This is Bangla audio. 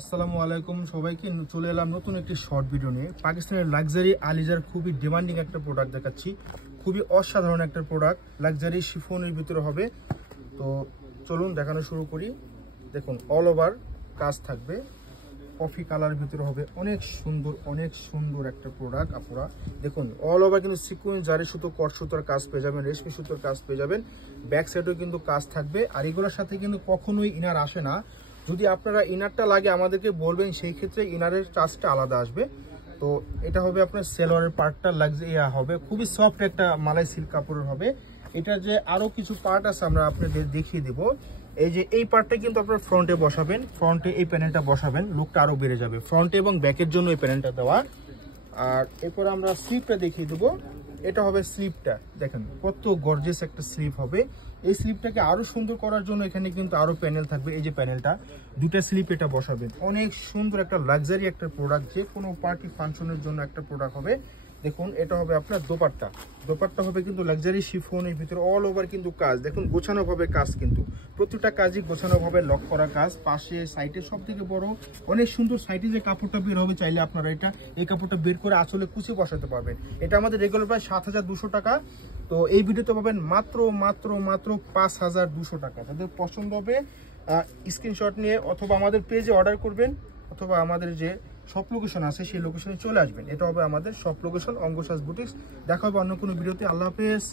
আসসালামু আলাইকুম সবাইকে চলে এলাম নতুন একটি শর্ট ভিডিও নিয়ে। পাকিস্তানের লাক্সারি আলিজার খুবই ডিমান্ডিং একটা প্রোডাক্ট দেখাচ্ছি। খুবই অসাধারণ একটা প্রোডাক্ট, লাক্সারি শিফনের ভিতরে হবে। তো চলুন দেখানো শুরু করি। দেখুন অল ওভার কাজ থাকবে, কফি কালার ভিতরে হবে, অনেক সুন্দর একটা প্রোডাক্ট। আপনারা দেখুন অল ওভার কিন্তু সিকুয়েন্স জারি সুতো, কট সুতোর কাজ পেয়ে যাবেন, রেশমি সুতোর কাজ পেয়ে যাবেন, ব্যাক সাইডেও কিন্তু কাজ থাকবে। আর এগুলোর সাথে কিন্তু কখনোই ইনার আসে না। যদি আপনারা ইনারটা লাগে আমাদেরকে বলবেন, সেই ক্ষেত্রে ইনারের চার্জটা আলাদা আসবে। তো এটা হবে আপনার সেলোয়ারের পার্টটা হবে খুবই সফট একটা মালাই সিল্ক কাপড়ের হবে। এটা যে আরো কিছু পার্ট আছে আমরা আপনাদের দেখিয়ে দেব। এই যে এই পার্টটা কিন্তু আপনার ফ্রন্টে বসাবেন, ফ্রন্টে এই প্যানেলটা বসাবেন, লুকটা আরো বেড়ে যাবে। ফ্রন্টে এবং ব্যাকের জন্য এই প্যানেলটা দেওয়া। আর এরপর আমরা স্লিপটা দেখিয়ে দেবো। এটা হবে স্লিপটা, দেখেন কত গর্জিয়াস একটা স্লিপ হবে। এই স্লিপটাকে আরো সুন্দর করার জন্য এখানে কিন্তু আরো প্যানেল থাকবে। এই যে প্যানেলটা, দুটা স্লিপ এটা বসাবেন। অনেক সুন্দর একটা লাক্সারি একটা প্রোডাক্ট, যে কোনো পার্টি ফাংশনের জন্য একটা প্রোডাক্ট হবে। দেখুন এটা হবে আপনার দোপাট্টা হবে কিন্তু লাক্সারি শিফনের ভিতরে অল ওভার কিন্তু কাজ। দেখুন গোছানো ভাবে কাজ, কিন্তু প্রত্যেকটা কাজই গোছানো ভাবে লক করা কাজ। পাশে সাইডে সব থেকে বড় অনেক সুন্দর সাইডে যে কাপড়টা বের হবে, চাইলে আপনারা এই কাপড়টা বের করে আসলে কুচি বসাতে পারবেন। এটা আমাদের রেগুলার প্রায় 7,200 টাকা। তো এই ভিডিওতে পাবেন মাত্র 5,200 টাকা। যাদের পছন্দ হবে স্ক্রিনশট নিয়ে অথবা আমাদের পেজে অর্ডার করবেন, অথবা আমাদের যে সব লোকেশন আছে সেই লোকেশনে চলে আসবেন। এটা হবে আমাদের সব লোকেশন, অঙ্গসাজ বুটিক্স। দেখা হবে অন্য কোনো ভিডিওতে। আল্লাহ হাফেজ।